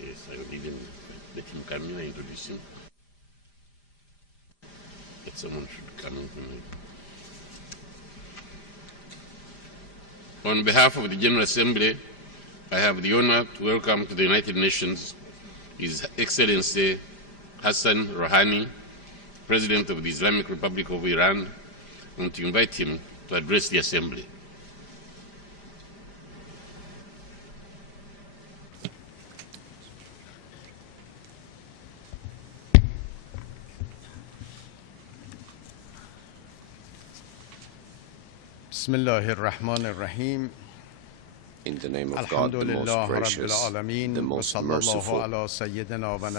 Yes, I will even let him come in and introduce him. That someone should come in for me. On behalf of the General Assembly, I have the honor to welcome to the United Nations His Excellency Hassan Rouhani, President of the Islamic Republic of Iran, and to invite him to address the Assembly. Bismillahirrahmanirrahim. In the name of God, the most gracious, the most merciful,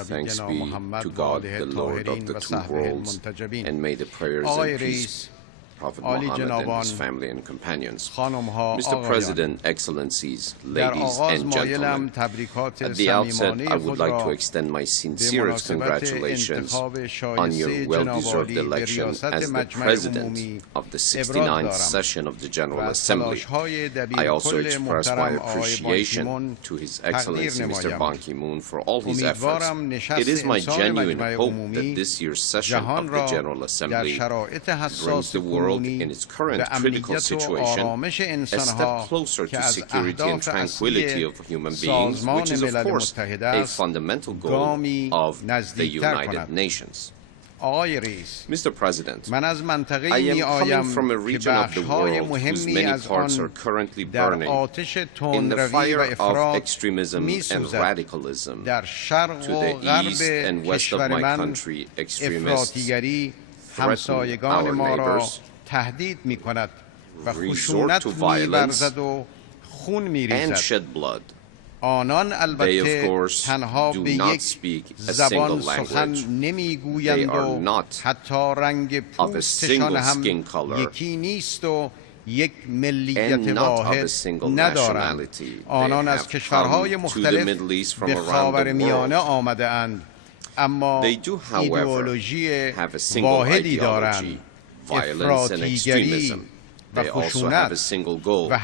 thanks be to God, the Lord of the two worlds, and may the prayers and peace Prophet Muhammad and his family and companions. Mr. President, Excellencies, ladies and gentlemen, at the outset, I would like to extend my sincerest congratulations on your well-deserved election as the President of the 69th session of the General Assembly. I also express my appreciation to His Excellency Mr. Ban Ki-moon for all his efforts. It is my genuine hope that this year's session of the General Assembly brings the world in its current critical situation a step closer to security and tranquility of human beings, which is, of course, a fundamental goal of the United Nations. Mr. President, I am coming from a region of the world whose many parts are currently burning in the fire of extremism and radicalism. To the east and west of my country, extremists threaten our neighbors, resort to violence, and shed blood. They, of course, do not speak a single language. They are not of a single skin color and not of a single nationality. They have come to the Middle East from around the world. They do, however, have a single ideology, violence and extremism. They also have a single goal, the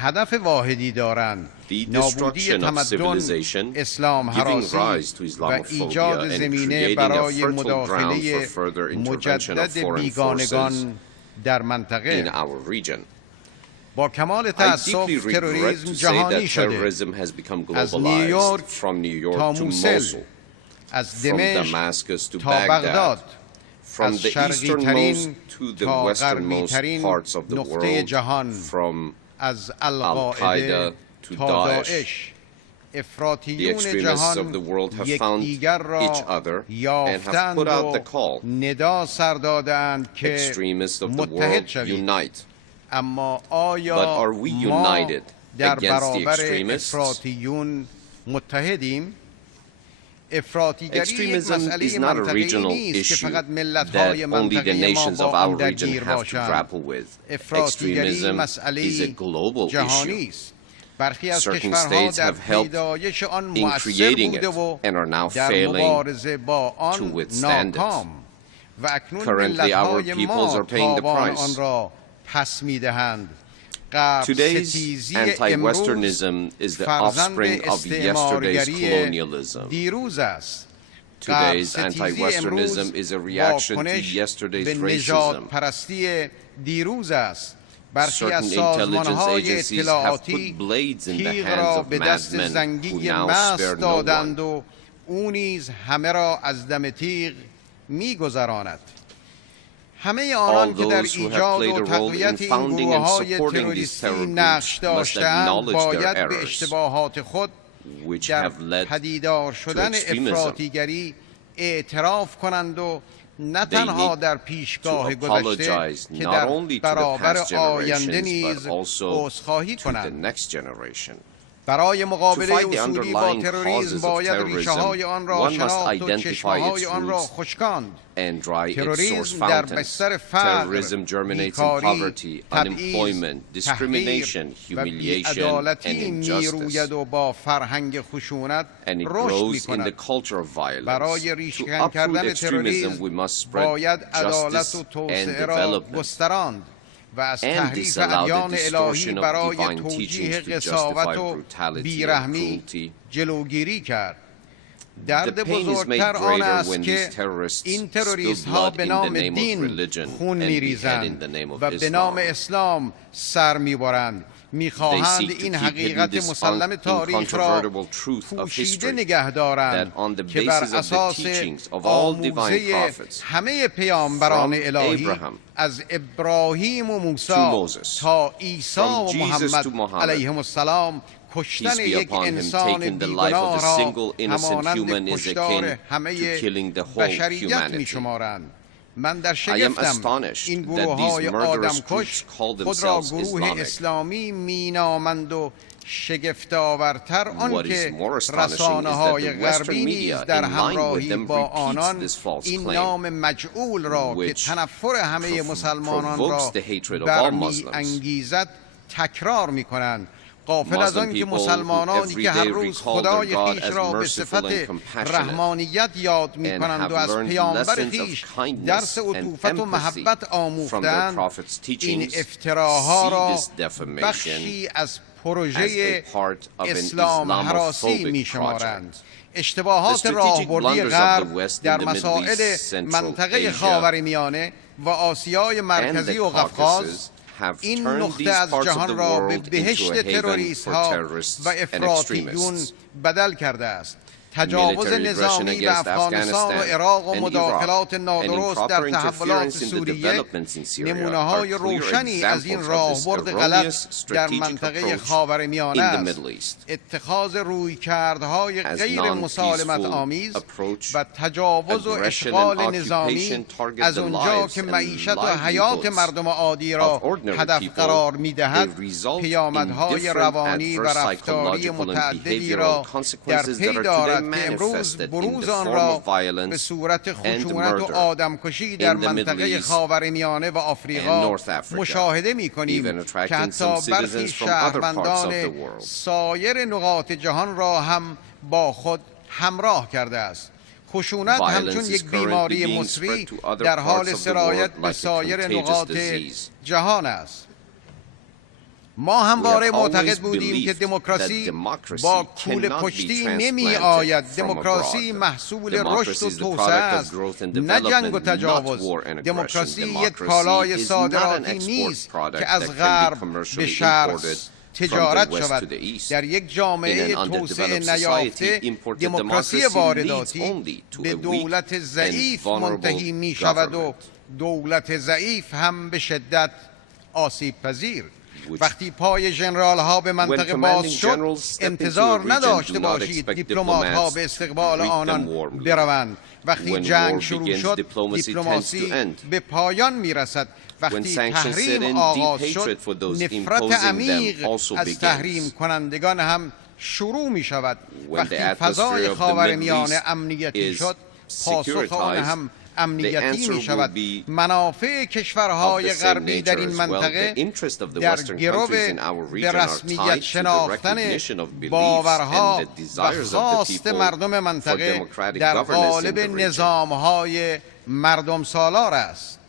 destruction of civilization, giving rise to Islamophobia and creating a fertile ground for further intervention of foreign forces in our region. I deeply regret to say that terrorism has become globalized from New York to Mosul, from Damascus to Baghdad, from the easternmost to the westernmost parts of the world, from Al-Qaeda to Daesh. The extremists of the world have found each other and have put out the call. Extremists of the world, unite. But are we united against the extremists? Extremism is not a regional issue that only the nations of our region have to grapple with. Extremism is a global issue. Certain states have helped in creating it and are now failing to withstand it. Currently, our peoples are paying the price. Today's anti-Westernism is the offspring of yesterday's colonialism. Today's anti-Westernism is a reaction to yesterday's racism. Certain intelligence agencies have put blades in the hands of madmen who now spare no one. All those who have played a role in founding and supporting these terror groups must acknowledge their errors, which have led to extremism. They need to apologize not only to the past generations, but also to the next generation. To fight the underlying causes of terrorism, one must identify its roots and dry its source fountains. Terrorism germinates in poverty, unemployment, discrimination, humiliation, and injustice. And it grows in the culture of violence. To uproot extremism, we must spread justice and development, and disallow the distortion of divine teachings to justify brutality and cruelty. درد بزرگتر آن است که این تروریست ها به نام دین خون میریزند و به نام اسلام سر میبرند. میخواهند این حقیقت مسلم تاریخ را پوشیده نگه دارند که بر اساس آموزه همه پیامبران الهی از ابراهیم و موسی تا عیسی و محمد علیهم السلام کشتن یک انسان بیگناه را همانند کشتار همه بشریت میشمارند. من در شگفتم این گروه‌های آدمکش خود را گروه اسلامی مینامند و شگفت‌آورتر آنکه رسانه‌های غربی نیز در همراهی با آنان این نام مجعول را که تنفر همه مسلمانان را برمی‌انگیزد تکرار می‌کنند. غافل از آن که مسلمانانی که هر روز خدای خویش را به صفت رحمانیت یاد می کنند و از پیامبر خویش درس عطوفت و محبت آموختند، این افتراها را بخشی از پروژه اسلام هراسی می شمارند. اشتباهات راهبردی غرب در مسائل منطقه خاورمیانه و آسیای مرکزی و قفقاز این نقطه از جهان را به بهشت تروریست ها و افراطیون بدل کرده است. تجاوز نظامی به افغانستان و عراق و مداخلات نادرست در تحولات سوریه نمونه‌های روشنی از این راهبرد غلط در منطقه خاورمیانه است. اتخاذ رویکردهای غیر مسالمت آمیز و تجاوز و اشغال نظامی از آنجا که معیشت و حیات مردم عادی را هدف قرار می‌دهد، پیامدهای روانی و رفتاری متعددی را در پی دارد که امروز بروز آن را به صورت خشونت و آدمکشی در منطقه خاورمیانه و آفریقا مشاهده می‌کنیم که حتی برخی شهروندان سایر نقاط جهان را هم با خود همراه کرده است. خشونت همچون یک بیماری مصری در حال سرایت به سایر نقاط جهان است. ما همواره معتقد بودیم که دموکراسی با کوله پشتی نمی آید. دموکراسی محصول رشد و توسعه است، نه جنگ و تجاوز. دموکراسی یک کالای صادراتی نیست که از غرب به شرق تجارت شود. در یک جامعه توسعه نیافته دموکراسی وارداتی به دولت ضعیف منتهی می شود و دولت ضعیف هم به شدت آسیب پذیر. وقتی پای ژنرال ها به منطقه باز شد، انتظار نداشته باشید دیپلمات ها به استقبال آنان بروند. وقتی جنگ شروع شد، دیپلماسی به پایان میرسد. وقتی تحریم آغاز شد، نفرت عمیق از تحریم کنندگان هم شروع می شود. وقتی فضای خاورمیانه امنیتی شد، پاسخ آن هم امنیتی می شود. منافع کشورهای غربی در این منطقه در گرو به رسمیت شناختن باورها و خواست مردم منطقه در قالب نظامهای مردم سالار است.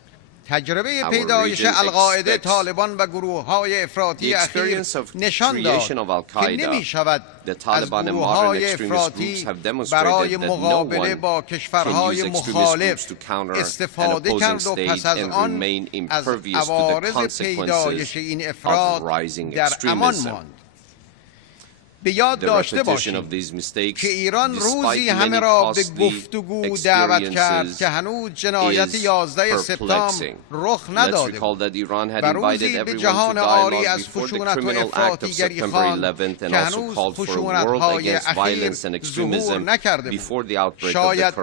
تجربه پیدایش القاعده، طالبان و گروه‌های افراطی اخیر نشان داد که نمی شود از گروه‌های افراطی برای مقابله با کشورهای مخالف استفاده کرد و پس از آن از عوارض پیدایش این افراط در امان ماند. به یاد داشته باشید که ایران روزی همه را به گفتگو دعوت کرد که هنوز جنایت 11 سپتامبر رخ نداده و روزی به جهان عاری از خشونت و افراطیگری خواند که هنوز خشونت‌های اخیر ظهور نکرده بود. شاید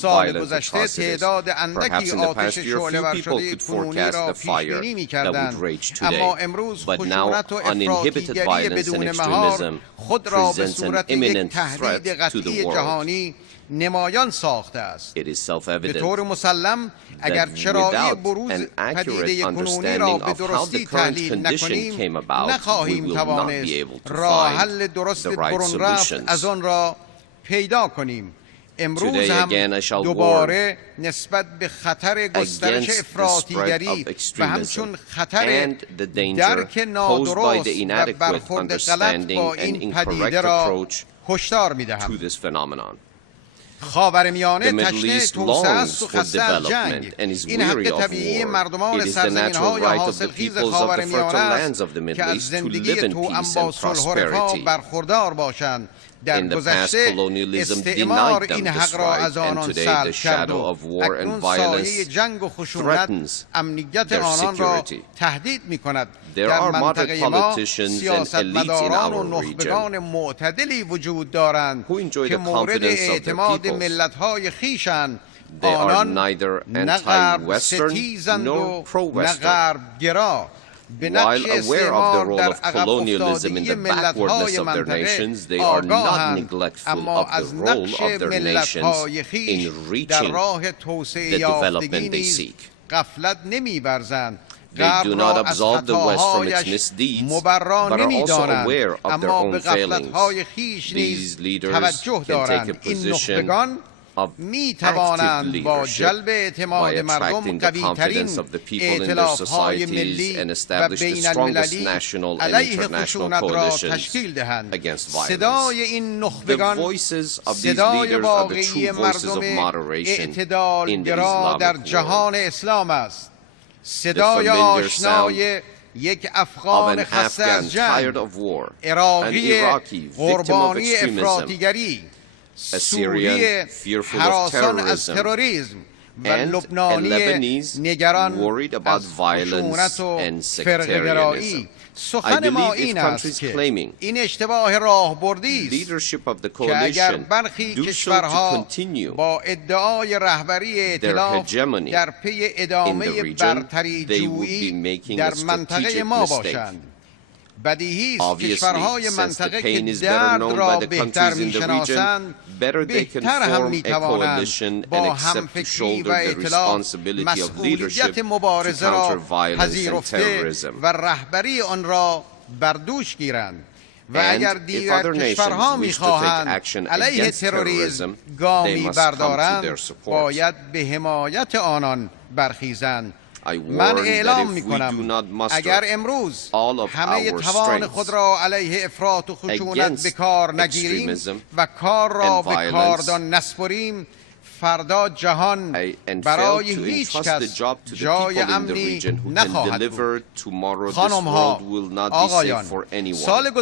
سال گذشته تعداد اندکی آتش شعله‌ور شده کنونی را پیش‌بینی می‌کردند، اما امروز خشونت و افراطیگری بدون مهار خود را به صورت یک تهدید قطعی جهانی نمایان ساخته است. به طور مسلم اگر چرایی بروز پدیده کنونی را به درستی تحلیل نکنیم، نخواهیم توانست راه حل درست برون رفت از آن را پیدا کنیم. امروز هم دوباره نسبت به خطر گسترش افراطیگری و همچون خطر درک نادرست و برخورد غلط با این پدیده را هشدار می‌دهم. The Middle East longs for development and is weary of war. It is the natural right of the peoples of the fertile lands of the Middle East to live in peace and prosperity. In the past, colonialism denied them this right, and today the shadow of war and violence threatens their security. There are moderate politicians and elites in our region who enjoy the confidence of their peoples. They are neither anti-Western nor pro-Western. While aware of the role of colonialism in the backwardness of their nations, they are not neglectful of the role of their nations in reaching the development they seek. They do not absolve the West from its misdeeds, but are also aware of their own failings. These leaders can take a position of active leadership by attracting the confidence of the people in their societies and establish the strongest national and international coalitions against violence. The voices of these leaders are the true voices of moderation in the Islamic world. The familiar sound of an Afghan tired of war, an Iraqi victim of extremism, a Syrian fearful of terrorism, and a Lebanese worried about violence and sectarianism. I believe if countries claiming leadership of the coalition do so to continue their hegemony in the region, they would be making a strategic mistake. Obviously, since the pain is better known by the countries in the region, better they can form a coalition and accept to shoulder the responsibility of leadership to counter violence and terrorism. And if other nations wish to take action against terrorism, they must come to their support. I warn that if we do not muster all of our strength against extremism and violence, and fail to entrust the job to the people in the region who can deliver tomorrow, this world will not be safe for anyone. Mr.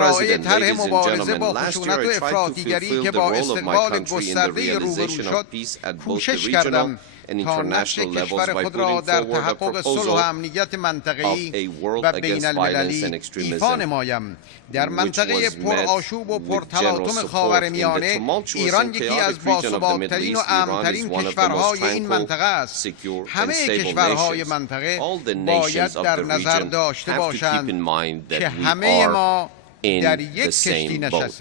President, ladies and gentlemen, last year I tried to fulfill the role of my country in the realization of peace at both the regional and international levels by putting forward a proposal of a world against violence and extremism, which was met with general support. In the tumultuous and chaotic region of the Middle East, Iran is one of the most tranquil, secure, and stable nations. All the nations of the region have to keep in mind that we are in the same boat.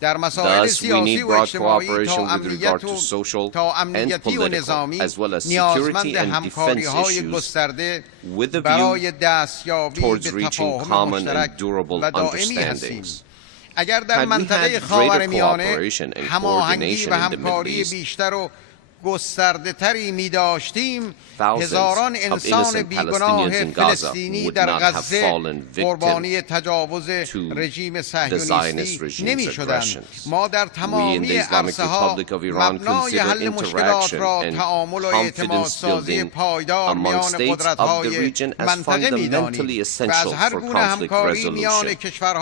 Thus, we need broad cooperation with regard to social and political, as well as security and defense issues, with a view towards reaching common and durable understandings. Had we had greater cooperation and coordination in the Middle East, thousands of innocent Palestinians in Gaza would not have fallen victim to the Zionist regime's aggression. We in the Islamic Republic of Iran consider interaction and confidence building among states of the region as fundamentally essential for conflict resolution. We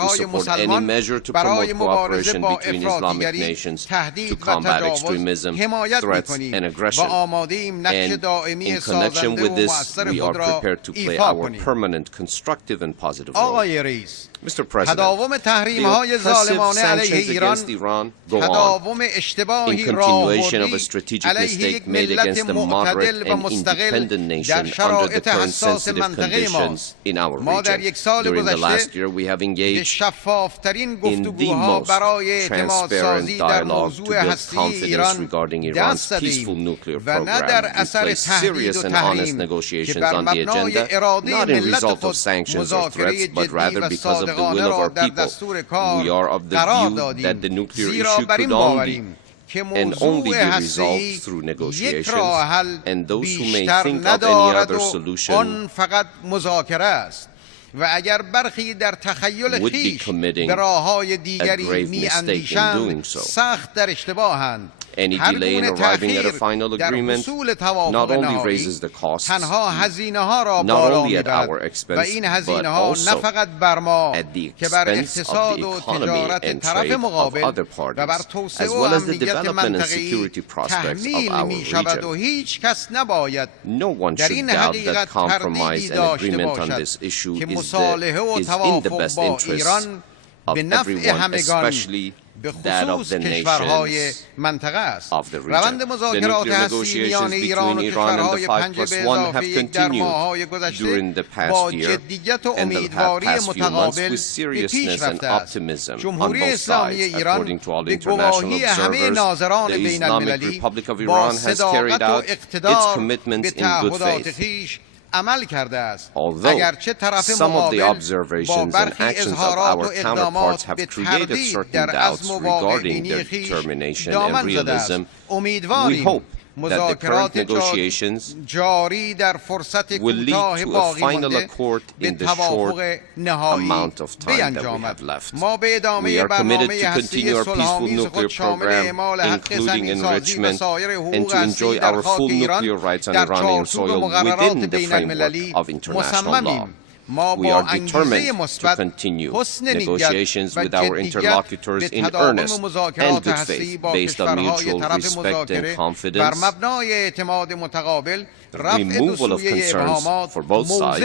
support any measure to promote cooperation between Islamic nations to combat extremism, threats, and aggression. And in connection with this, we are prepared to play our permanent, constructive, and positive role. Mr. President, the oppressive sanctions against Iran go on in continuation of a strategic mistake made against a moderate and independent nation under the current sensitive conditions in our region. During the last year, we have engaged in the most transparent dialogue to build confidence regarding Iran's peaceful nuclear program. We place serious and honest negotiations on the agenda, not in result of sanctions or threats, but rather because of the will of our people. We are of the view that the nuclear issue could only and only be resolved through negotiations, and those who may think of any other solution would be committing a grave mistake in doing so. Any delay in arriving at a final agreement not only raises the costs, not only at our expense, but also at the expense of the economy and trade of other parties, as well as the development and security prospects of our region. No one should doubt that compromise and agreement on this issue is in the best interest of everyone, especially that of the nations of the region. The nuclear negotiations between Iran and the 5+1 have continued during the past year and the past few months with seriousness and optimism on both sides. According to all international observers, the Islamic Republic of Iran has carried out its commitments in good faith. Although some of the observations and actions of our counterparts have created certain doubts regarding their determination and realism, we hope that the current negotiations will lead to a final accord in the short amount of time that we have left. We are committed to continue our peaceful nuclear program, including enrichment, and to enjoy our full nuclear rights on Iranian soil within the framework of international law. We are determined to continue negotiations with our interlocutors in earnest and good faith, based on mutual respect and confidence, removal of concerns for both sides,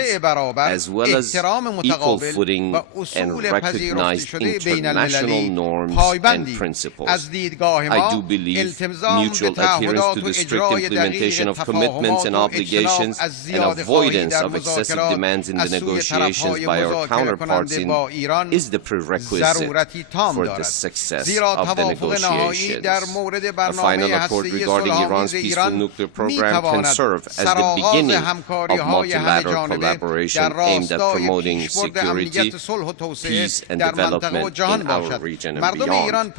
as well as equal footing and recognized international norms and principles. I do believe mutual adherence to the strict implementation of commitments and obligations and avoidance of excessive demands in the negotiations by our counterparts in Iran is the prerequisite for the success of the negotiations. A final accord regarding Iran's peaceful nuclear program can serve as the beginning of multilateral collaboration aimed at promoting security, peace, and development in our region and beyond.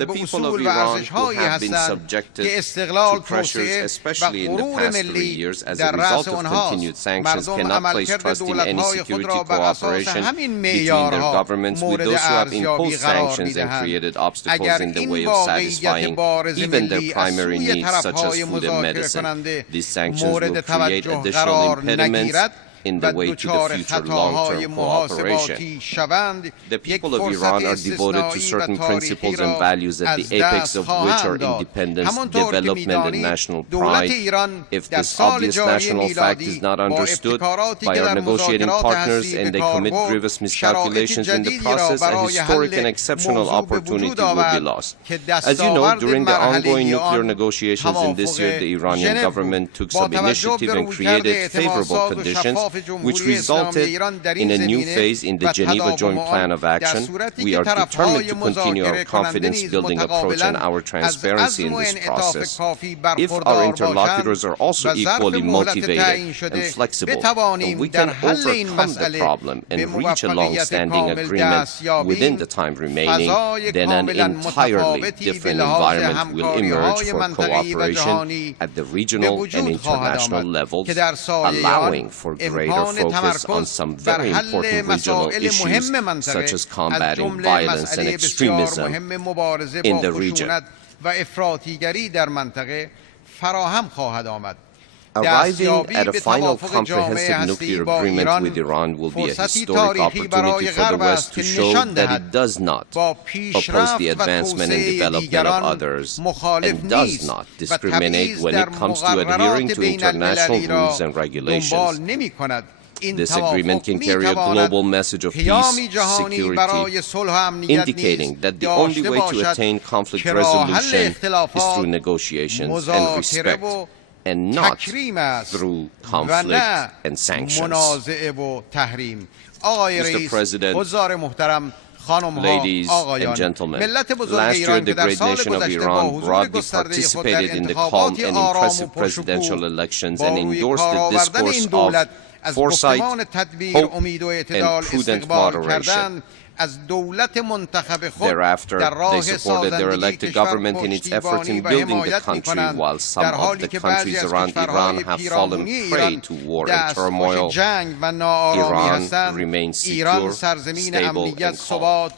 The people of Iran, who have been subjected to pressures, especially in the past 3 years, as a result of continued sanctions, cannot place trust in any security cooperation between their governments with those who have imposed sanctions and created obstacles in the way of satisfying even their primary needs, such as food and medicine. These sanctions will create additional impediments in the way to the future long-term cooperation. The people of Iran are devoted to certain principles and values at the apex of which are independence, development, and national pride. If this obvious national fact is not understood by our negotiating partners and they commit grievous miscalculations in the process, a historic and exceptional opportunity will be lost. As you know, during the ongoing nuclear negotiations in this year, the Iranian government took some initiative and created favorable conditions which resulted in a new phase in the Geneva Joint Plan of Action. We are determined to continue our confidence-building approach and our transparency in this process. If our interlocutors are also equally motivated and flexible, and we can overcome the problem and reach a long-standing agreement within the time remaining, then an entirely different environment will emerge for cooperation at the regional and international levels, allowing for greater focus on some very important regional issues, such as combating violence and extremism in the region. Arriving at a final comprehensive nuclear agreement with Iran will be a historic opportunity for the West to show that it does not oppose the advancement and development of others and does not discriminate when it comes to adhering to international rules and regulations. This agreement can carry a global message of peace, security, indicating that the only way to attain conflict resolution is through negotiations and respect, and not through conflict and sanctions. Mr. President, ladies and gentlemen, last year the great nation of Iran broadly participated in the calm and impressive presidential elections and endorsed the discourse of foresight, hope, and prudent moderation. Thereafter, they supported their elected government in its efforts in building the country, while some of the countries around Iran have fallen prey to war and turmoil. Iran remains secure, stable, and calm.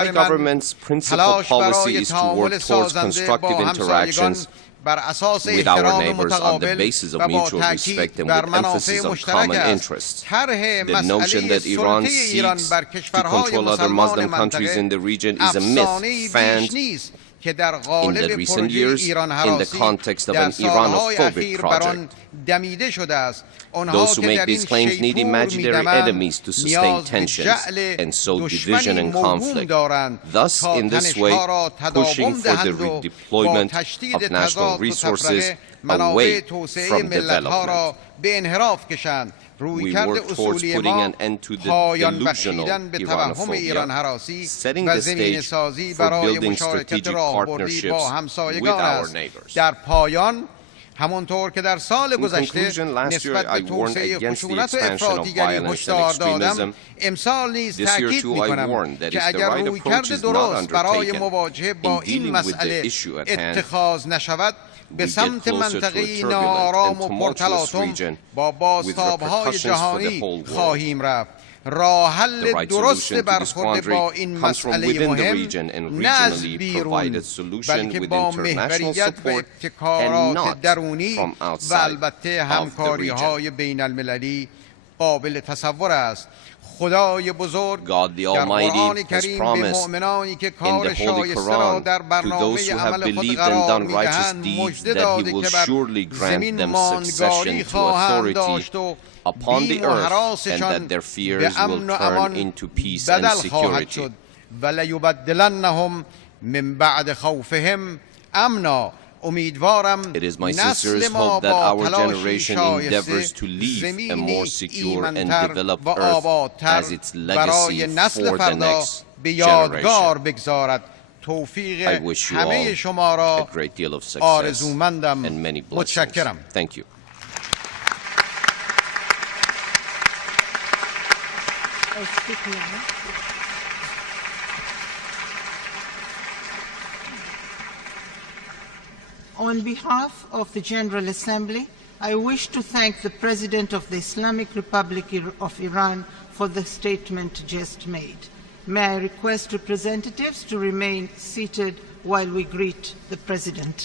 My government's principal policy is to work towards constructive interactions with our neighbors on the basis of mutual respect and with emphasis on common interests. The notion that Iran seeks to control other Muslim countries in the region is a myth fanned in the recent years in the context of an Iranophobic project. Those who make these claims need imaginary enemies to sustain tensions and sow division and conflict. Thus, in this way, pushing for the redeployment of national resources away from development. We work towards putting an end to the delusional Iranophobia, setting the stage for building strategic partnerships with our neighbors. همانطور که در سال گذشته نسبت به توسعه خشونت و افراطی هشدار دادم، امسال نیز تاکید می‌کنم که اگر رویکرد درست برای مواجهه با این مسئله اتخاذ نشود، به سمت منطقه‌ای ناآرام و پرتلاطم با بازتاب‌های جهانی خواهیم رفت. راه حل درست برخورد با این مسئله مهم نه از بیرون بلکه با محوریت و ابتکارات درونی و البته همکاری‌های بین المللی قابل تصور است. خدای بزرگ در قرآن کریم به مؤمنانی که کار شایسته را در برنامه عمل خود قرار می‌دهند مژده داده که بر زمین ماندگاری خواهند داشت و بیم و هراسشان به امن و امان بدل خواهد شد ولیبدلنهم من بعد خوفهم امنا. امیدوارم نسل ما با تلاشی شایسته زمینی ایمن‌تر و آبادتر برای نسل فردا به یادگار بگذارد. توفیق همه شما را آرزومندم. متشکرم. On behalf of the General Assembly, I wish to thank the President of the Islamic Republic of Iran for the statement just made. May I request representatives to remain seated while we greet the President.